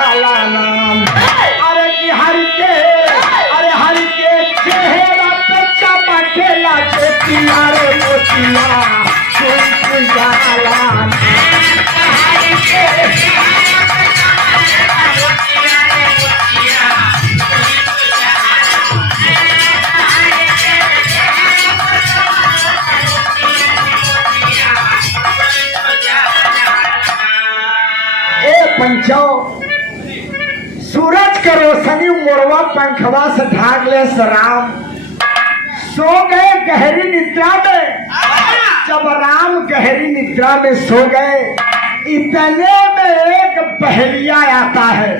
वाला नाम। अरे कि हरि के चेहरा पे चमकेला ज्योतिया रे मोतिया चुन जाला। पंचो सूरज के रोशनी मोरवा पंखवा से ढाक ले राम सो गए गहरी निद्रा में। जब राम गहरी निद्रा में सो गए इतने में एक बहेलिया आता है।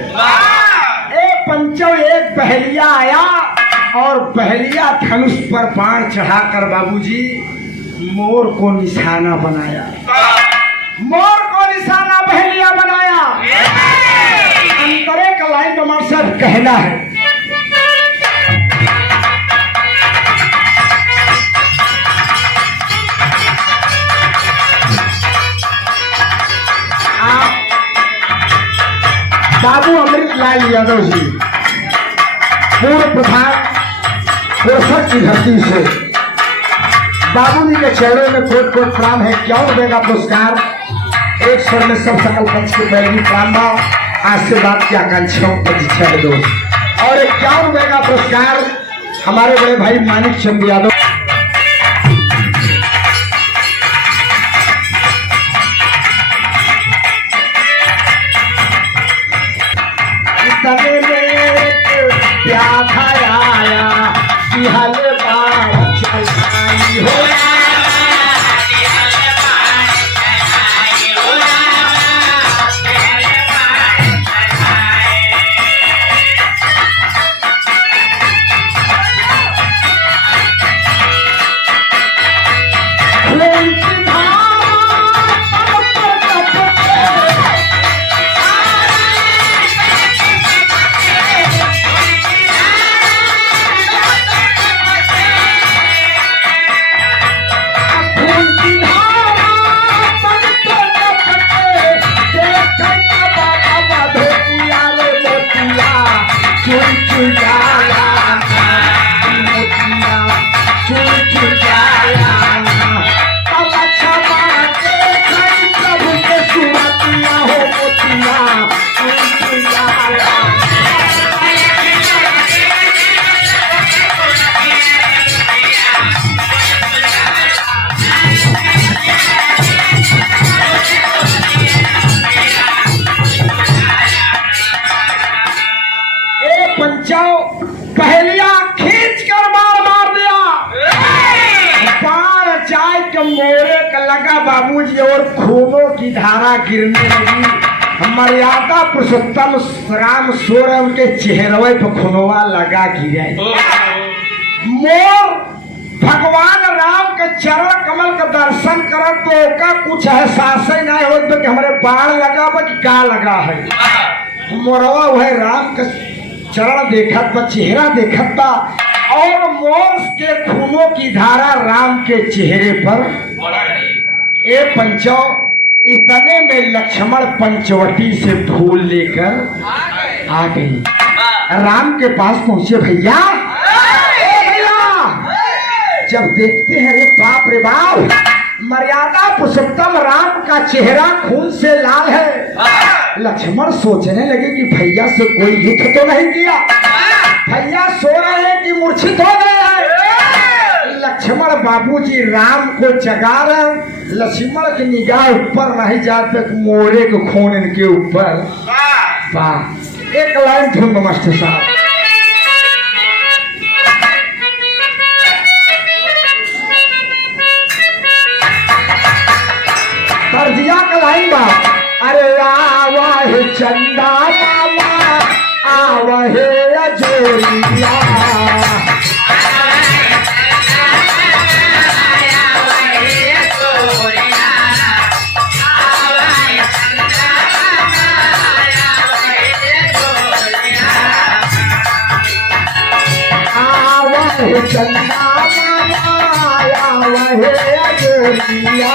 पंचो एक बहेलिया आया और बहेलिया धनुष पर बाण चढ़ाकर बाबूजी मोर को निशाना बनाया। मोर को निशाना बहेलिया बनाया। अंतरे का लाइन नंबर से कहना है बाबू अमृतलाल यादव जी पूर्व प्रधान कोरसर की धरती से बाबू जी के चेहरे में कोट कोट प्रणाम है। क्या देगा पुरस्कार एक स्वर में सब सकल पंच के पैरवी प्रणाम आशीर्वाद की आकांक्षाओं पर इच्छा है दोस्त। और 51 रुपए का पुरस्कार हमारे बड़े भाई मानिक चंद यादव। पहलिया खींच कर मार दिया। बाण जाए के मोरे का लगा बाबूजी और खूनों की धारा गिरने लगी। मर्यादा पुरुषोत्तम राम सो रहे उनके चेहरे पर खूनवा लगा गिरे। मोर भगवान राम के चरण कमल का दर्शन कर तो का कुछ एहसास ही नहीं हो कि हमारे बाण लगा कि क्या लगा है। मोरवा वह राम का चरण देखत बा चेहरा देखत बा और मोर के खूनों की धारा राम के चेहरे पर ए पंचो। इतने में लक्ष्मण पंचवटी से फूल लेकर आ गई। राम के पास पहुंचे भैया जब देखते हैं रे बाप रे बाप मर्यादा पुरुषोत्तम राम का चेहरा खून से लाल है। लक्ष्मण सोचने लगे कि भैया से कोई युद्ध तो नहीं किया। भैया सो रहे हैं कि मूर्छित हो गए हैं। लक्ष्मण बाबूजी राम को जगा रहे। लक्ष्मण की निगाह ऊपर नहीं जाते मोरे को खून इनके ऊपर। वाह एक लाइन धुन मास्टर साहब। फर्जिया का लाइन बा। अरे आवा है चंदा मामा आवा है अजोरिया। आवा है चंदा मामा आवा है अजोरिया।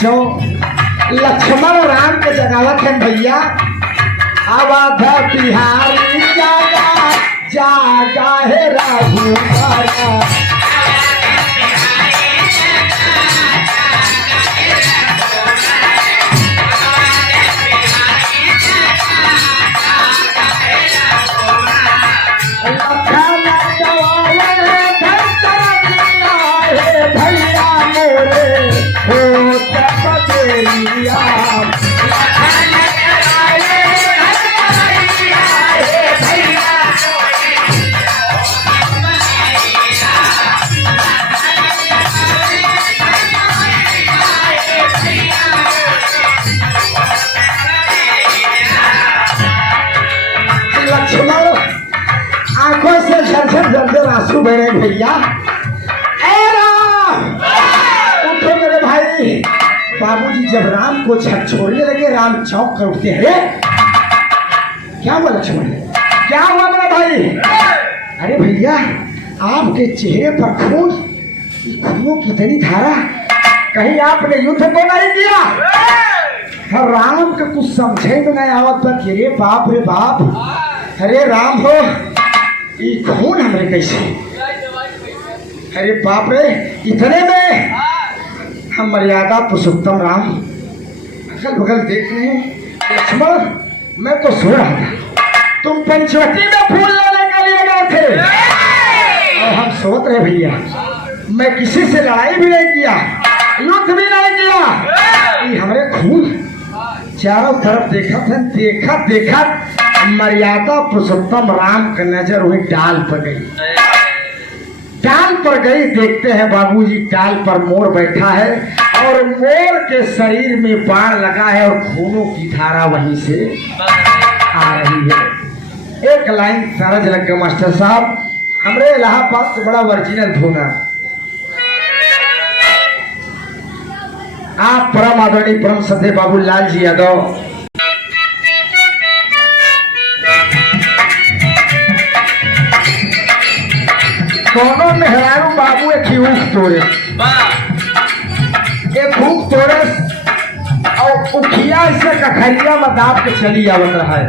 साचो लक्ष्मण राम के जगावत है भैया। अवध बिहारी जागा जागा है रघुवरा। आंखों से झरझर झरझर आंसू बह रहे भैया। उठो मेरे भाई। बाबूजी जब राम को छोड़ने लगे राम चौंक कर उठते हैं। क्या हुआ लक्ष्मण, क्या हुआ मेरा भाई? अरे भैया आपके चेहरे पर खून, खूनों की तरी धारा, कहीं आपने युद्ध तो नहीं किया? राम के कुछ समझे में नहीं आवत पर रे बाप रे बाप। अरे राम हो ये खून हमरे कैसे? अरे बाप रे इतने में हम मर्यादा पुरुषोत्तम राम अगल बगल देख रहे हैं। लक्ष्मण मैं तो सो रहा था, तुम पंचवटी में फूल लेने के लिए गए थे और हम सोच रहे भैया। मैं किसी से लड़ाई भी नहीं किया, युद्ध भी नहीं किया। ये हमारे खून चारों तरफ देखा था, देखा देखा मर्यादा पुरुषोत्तम राम का नजर हुई डाल पर गई। डाल पर गई, देखते हैं बाबूजी डाल पर मोर बैठा है और मोर के शरीर में बाण लगा है और खूनों की धारा वहीं से आ रही है। एक लाइन सरज लग गया मास्टर साहब, हमरे इलाहाबाद से बड़ा ओरिजिनल धोना। आप परम आदरणीय परम श्रद्धेय बाबूलाल जी यादव दोनों मेहरारू बाबू एक ऊख तोड़े, एक ऊख तोड़े और उखिया इसे कखरिया में दाब के चली आवत रहा है।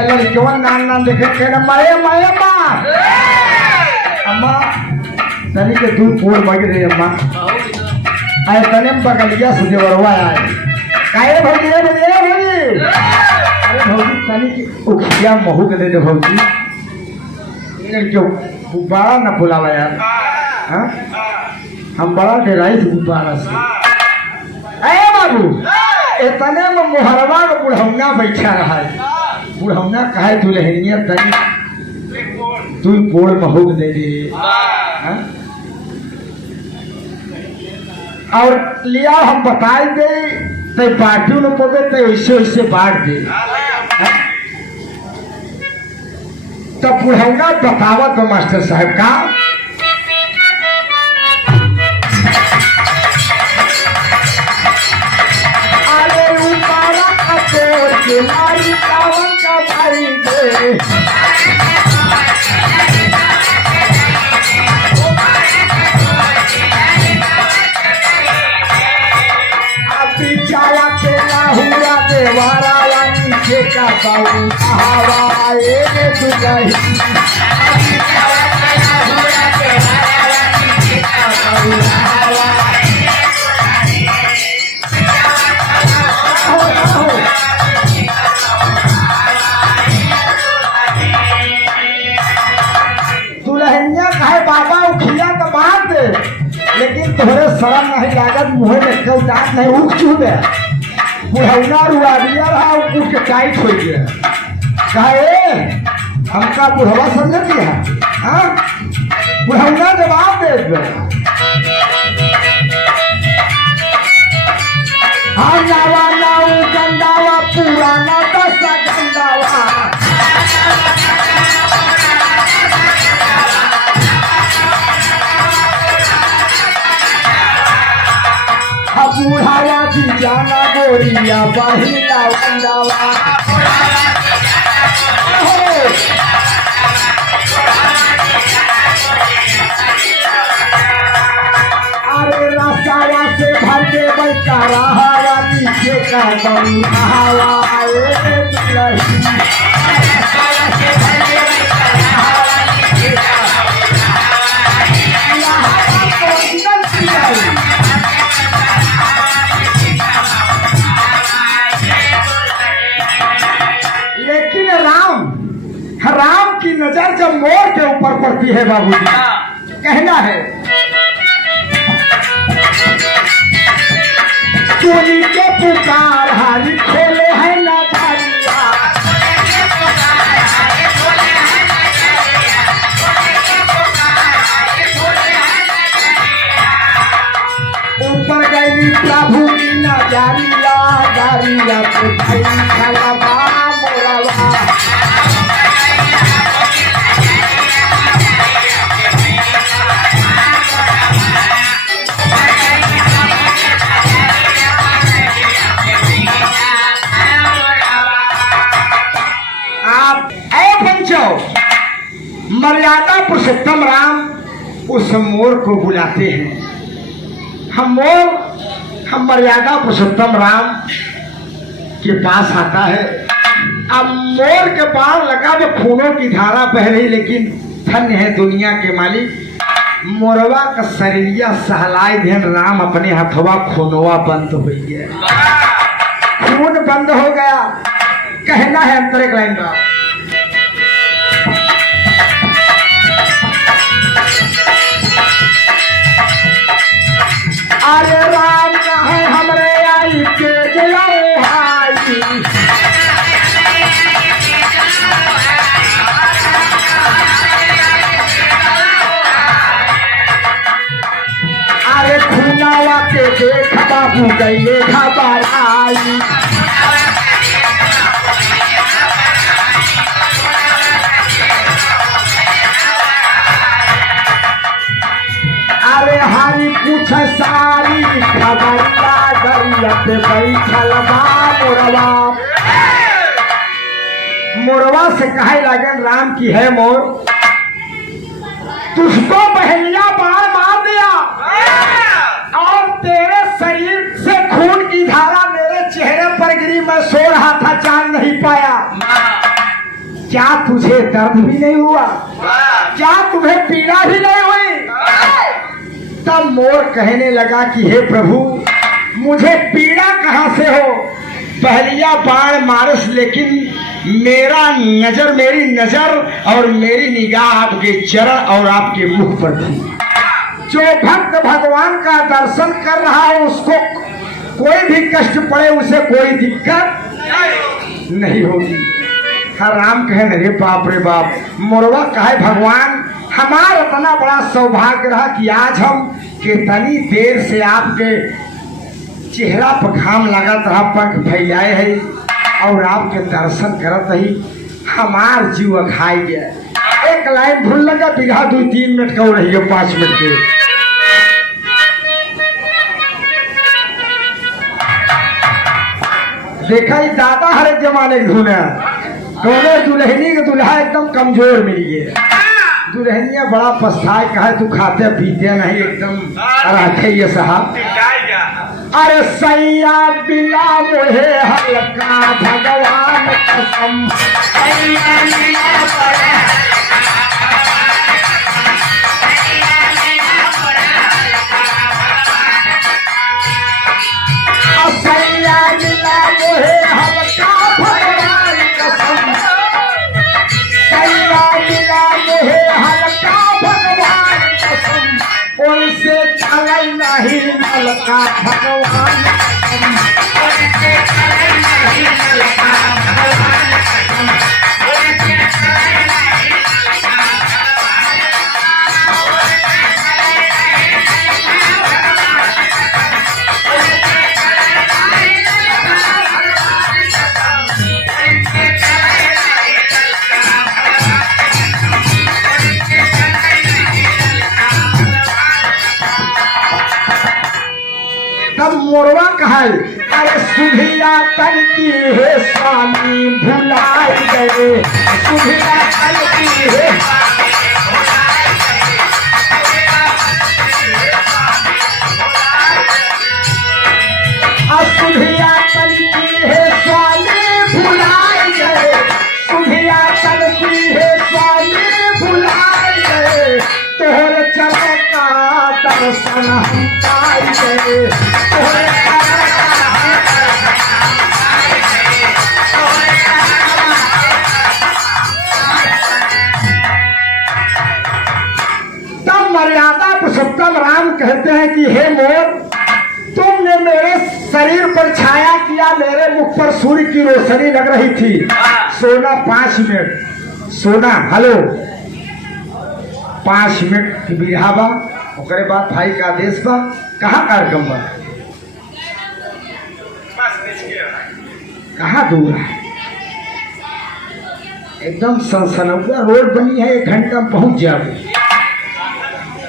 लड़कवन नान नान देखे कहना माए माए माँ अम्मा तनी के दूध पोड़ बग रही अम्मा। आए तने बगलिया से देवरवा आए काहे भौजी रे भौजी रे भौजी। अरे भौजी तनी की उखिया महू के दे दे भौजी। जो गुब्बारा न फुलावा यार, हाँ हम बड़ा डराई थे गुब्बारा से। अरे बाबू इतने में मुहरवा में बुढ़ौना बैठा रहा है। बुढ़ौना कहे तू लहरिया तनी तू पोड़ महूक दे दे, हाँ? और लिया हम बताए दे तो बाटू न पड़े तो वैसे वैसे बांट दे। तो बुढ़ौना बतावत तो मास्टर साहब का अरे उतारा कपोर के मारी कावन का भाई दे। बिचारा के लाहुरा देवारा नीचे का बाबू हवाए दुलही। दुल्हनिया कहे बाबा उखिया तो बात लेकिन तोहरे शर्म नहीं लागत, मुँह में कल दांत नहीं उठ चू दे। बुढ़ौना रुआ दिया रहा उठ के टाइट हो गया। कहे हमका बुढ़वा समझ दिया, हाँ बुढ़ौना जवाब दे दे। हाँ नवा नाऊ गंदावा पुराना दसा गंदावा। बुढ़ावा भी जाना गोरिया बहिना बंदावा। अरे रास्तावा से भर के बैठा हवाए दुलही लेकिन राम की नजर जब मोर के ऊपर पड़ती है बाबूजी, कहना है चोरी के पुकार हारी खोले है ना धारिया, ऊपर गई प्रभु की नजरिया, दरिया पे भाई खलबा मोरवा, मर्यादा पुरुषोत्तम राम उस मोर को बुलाते हैं। हम मर्यादा पुरुषोत्तम राम के पास आता है। अब मोर के बाण लगा वो खूनों की धारा बह रही, लेकिन धन्य है दुनिया के मालिक, मोरवा का शरीरिया सहलाए ध्यान राम अपने हथवा खूनवा बंद हो गया, खून बंद हो गया। कहना है अंतर एक लाइन का, अरे राम कहे हमरे आई के जलाओ भाई, अरे खूनावा के देख बाबू गईले घबराई, अरे हारी पूछ सारी खबरिया, दरिया पे बैठल बा मोरवा। मोरवा से कहे लगन राम की है मोर, तुझको पहलिया बाण मार दिया और तेरे शरीर से खून की धारा मेरे चेहरे पर गिरी, मैं सो रहा था जान नहीं पाया। क्या तुझे दर्द भी नहीं हुआ? क्या तुम्हें पीड़ा भी नहीं हुई? तब मोर कहने लगा कि हे प्रभु, मुझे पीड़ा कहां से हो? पहलिया बाण मारस, लेकिन मेरी नजर और मेरी निगाह आपके चरण और आपके मुख पर थी। जो भक्त भगवान का दर्शन कर रहा है उसको कोई भी कष्ट पड़े उसे कोई दिक्कत नहीं होगी। हाँ, राम कहे रे बाप रे बाप, मोरवा कहे भगवान हमारा इतना बड़ा सौभाग्य रहा कि आज हम कितनी देर से आपके चेहरा पर घाम लागत रहा, पंख फैलाए है और आपके दर्शन करत रही, हमार जीव खाई गया। एक लाइन भूल लगा बिघा 2-3 मिनट का रही है, 5 मिनट के। देखा ही दादा हर जमाने की धुन है, दोनों दुल्हनी के दुल्हा एकदम कमजोर मिल गए। दुल्हनिया बड़ा पछताए, कहे तू खाते पीते नहीं, एकदम रखे ये साहब। अरे सैया बिना मोहे हल्का भगवान कसम, सैया बिना मोहे हल्का भगवान कसम, सैया बिना मोहे हल्का भगवान कसम, उनसे चलै नहीं हल्का भगवान कसम, उनसे चलै नहीं हल्का भगवान कसम, उनसे चलै नहीं हल्का मोरवा कहे अरे सुधिया तन की है स्वामी भुलाए गए, सुधिया तन की है सुधिया तन की है कि हे मोर, तुमने मेरे शरीर पर छाया किया, मेरे मुख पर सूर्य की रोशनी लग रही थी। सोना 5 मिनट, सोना हेलो 5 मिनट की बिरहा बा, ओकरे बाद भाई का आदेश बा। कहाँ कार्यक्रम बा, कहाँ दूर है, एकदम सनसनौआ रोड बनी है, 1 घंटा में पहुंच जाओगे,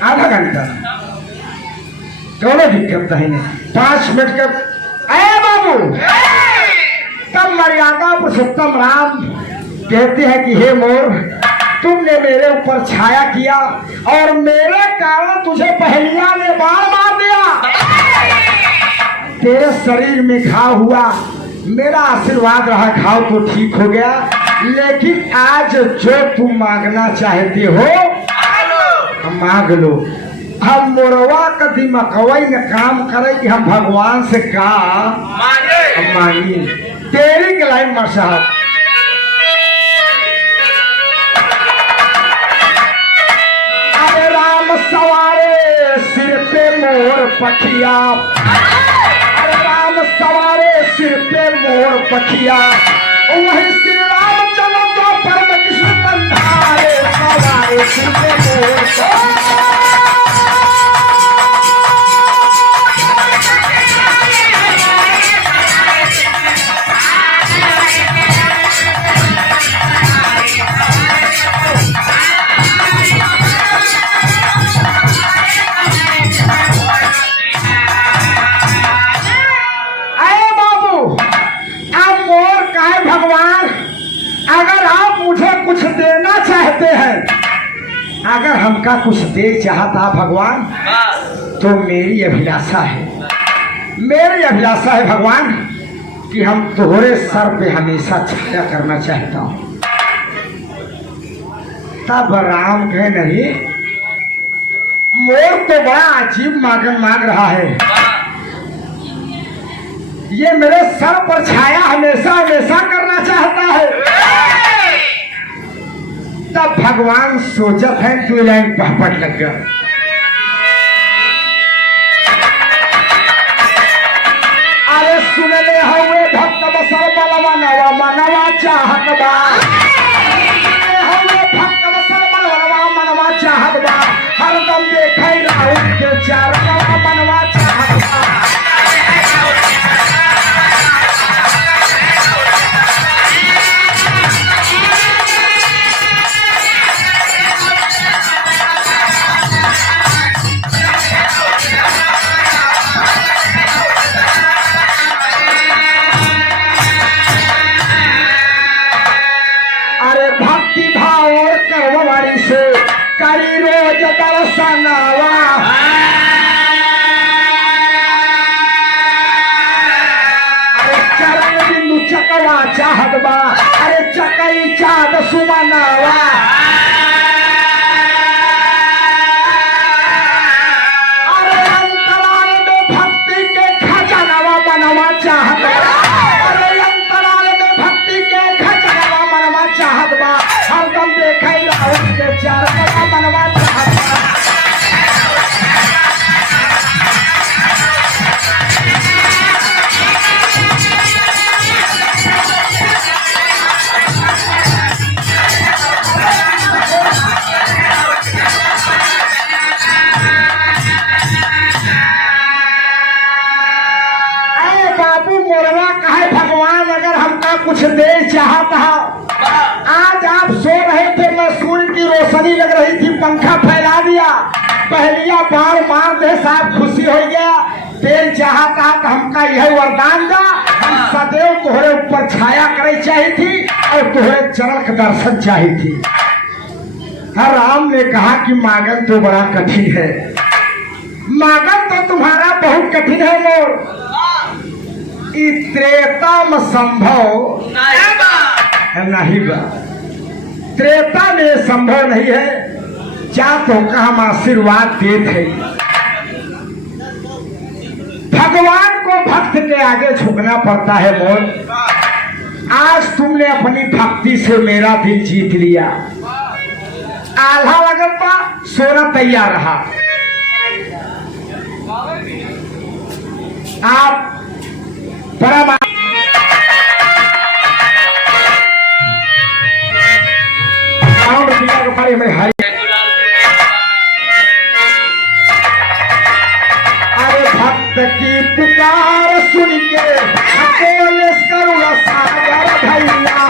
आधा घंटा, कोई दिक्कत है नहीं। 5 मिनट का अरे बाबू, तब मर्यादा पुरुषोत्तम राम कहते हैं कि हे मोर, तुमने मेरे ऊपर छाया किया और मेरे कारण तुझे पहेलिया ने बाढ़ मार दिया। तेरे शरीर में घाव हुआ, मेरा आशीर्वाद रहा, घाव तो ठीक हो गया, लेकिन आज जो तुम मांगना चाहते हो मांग लो। हम मोरवा का दिमागवई न काम करे कि हम भगवान से का मांगी। तेरी के लाइन मार साहब, अरे राम सवारे सिर पे मोर पखिया, अरे राम सवारे सिर पे मोर पखिया, वही श्री रामचंद्र को परम कृष्ण बंधारे सवारे सिर पे मोर पखिया। अगर आप मुझे कुछ देना चाहते हैं, अगर हमका कुछ दे चाहता भगवान, तो मेरी अभिलाषा है, मेरी अभिलाषा है भगवान कि हम तुम्हारे सर पे हमेशा छाया करना चाहता हूँ। तब राम कहे नहीं, मोर तो बड़ा अजीब मांग रहा है, ये मेरे सर पर छाया हमेशा हमेशा करना चाहता है। तब भगवान सोचत है, तू लाइन पहपट लग गया। अरे सुन ले हुए भक्त बसर बलवा नवा मनवा चाहत बा, हुए भक्त बसर बलवा मनवा चाहत बा, हरदम देखे राहुल के चार मनवा चाहत बा। करी रोज दर्शनवा, अरे चरण बिंदु चकवा चाहत बा, अरे चकई चाँद सुमनवा, अरे अंतराल में भक्ति के खजानवा बनवा चाहत बा, अरे अंतराल में भक्ति के खजानवा बनवा चाहत बा, हरदम देखे राहुल के चार मनवा चाहत बा। अरे बाबू मोरवा कहे भगवान, अगर हमका कुछ दे चाहता है, आज आप सो रहे थे, मैं सूर्य की रोशनी लग रही थी, पंखा फैला दिया, पहलिया बाढ़ मार दे साहब, खुशी हो गया। तेल चाहता तो हमका यह वरदान दा, हम सदैव तोहरे ऊपर छाया करे चाहिए थी और तोहरे चरण का दर्शन चाहिए थी। हर राम ने कहा कि मांगन तो बड़ा कठिन है, मांगन तो तुम्हारा बहुत कठिन है मोर, त्रेता में संभव नहीं बा, त्रेता में संभव नहीं है, क्या तो का हम आशीर्वाद देते हैं। भगवान को भक्त के आगे झुकना पड़ता है मोर। आज तुमने अपनी भक्ति से मेरा दिल जीत लिया, आल्हा लगता सोना तैयार रहा, आप परम बारे में हरी अरे भक्त की पुकार सुन के करुणा सागर भैया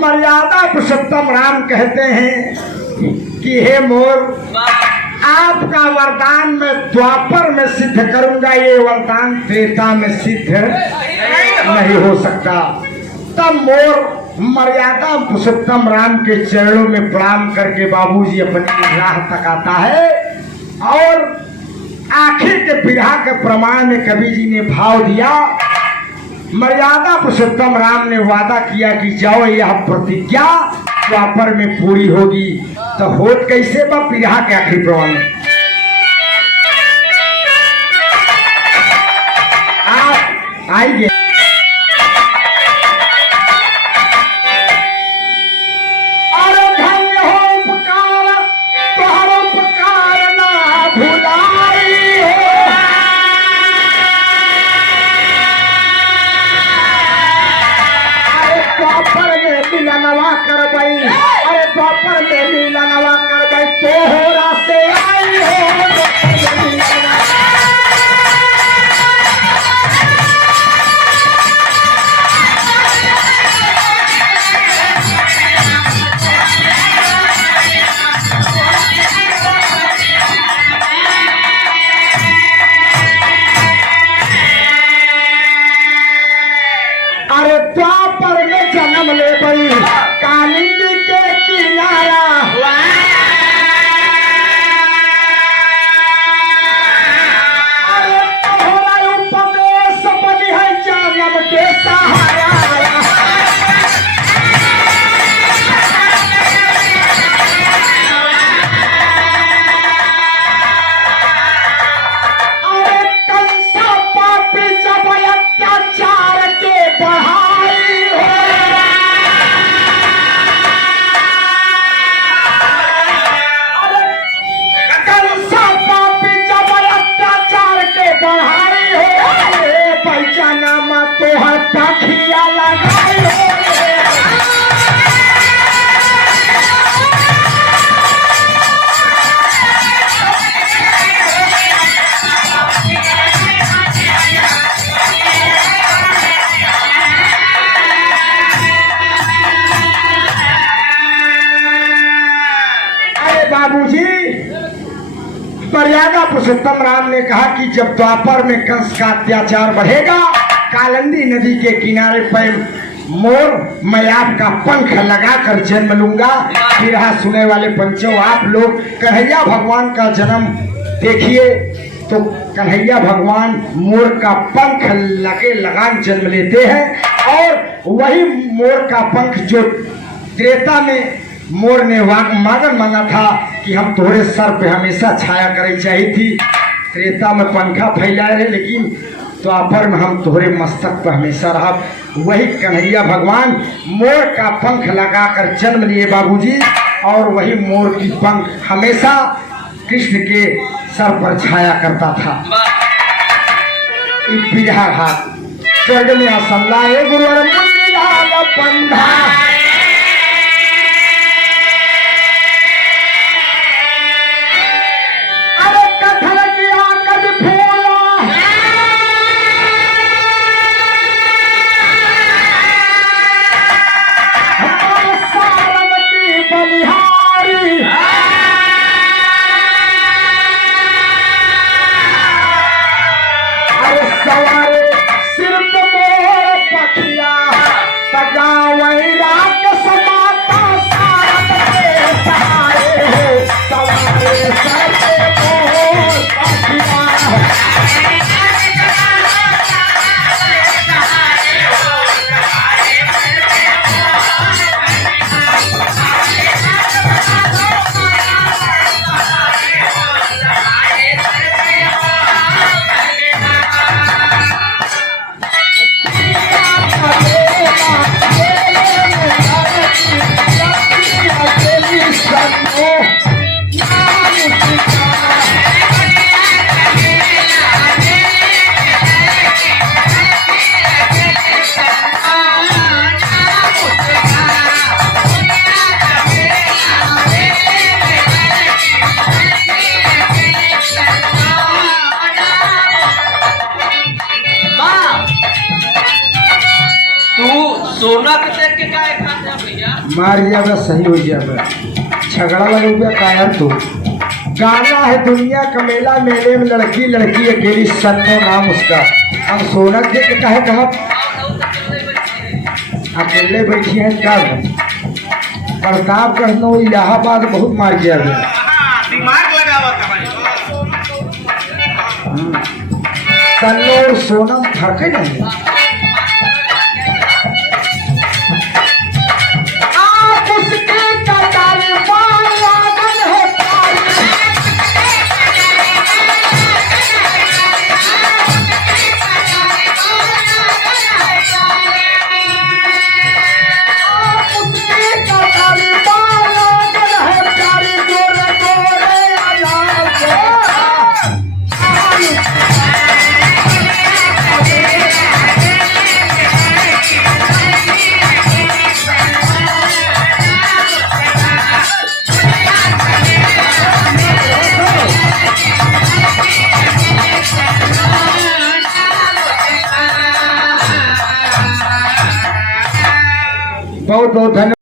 मर्यादा पुरुषोत्तम राम कहते हैं कि हे मोर, आपका वरदान मैं द्वापर में सिद्ध करूंगा, ये वरदान त्रेता में सिद्ध नहीं हो सकता। तब मोर मर्यादा पुरुषोत्तम राम के चरणों में प्रणाम करके बाबूजी अपनी राह तकाता है और आखिर के विरह के प्रमाण में कवि जी ने भाव दिया। मर्यादा पुरुषोत्तम राम ने वादा किया कि जाओ यह प्रतिज्ञा द्वापर में पूरी होगी, तो होत कैसे बा विरह के आखिरी प्रमाण में। आप आइए बाबूजी, मर्यादा पुरुषोत्तम राम ने कहा कि जब द्वापर में कंस का अत्याचार बढ़ेगा, कालिंदी नदी के किनारे पर मोर मैं आपका पंख लगाकर जन्म लूंगा। फिर सुने वाले पंचों, आप लोग कन्हैया भगवान का जन्म देखिए तो कन्हैया भगवान मोर का पंख लगे लगान जन्म लेते हैं और वही मोर का पंख जो त्रेता में मोर ने मांगन मांगा था कि हम तुम्हारे सर पे हमेशा छाया करनी चाहिए थी। त्रेता में पंखा फैलाए रहे, लेकिन द्वापर में हम तुम्हारे मस्तक पर हमेशा रहा। वही कन्हैया भगवान मोर का पंख लगाकर जन्म लिए बाबूजी, और वही मोर की पंख हमेशा कृष्ण के सर पर छाया करता था। बिहार हाथ स्वर्ग में असल्लाए गुरुवर मुनिलाल पंधा, मार जाएगा सही हो जाएगा झगड़ा लगा हुआ कायर तो गाना है दुनिया का मेला मेले में लड़की लड़की अकेली सन्नो नाम उसका हम सोना के कहे कहा अकेले बैठी हैं क्या प्रताप कहना इलाहाबाद बहुत मार गया दिमाग लगावा सन्नो और सोनम थके नहीं आप उसके कतारे लागल है बहुत बहुत धन्यवाद।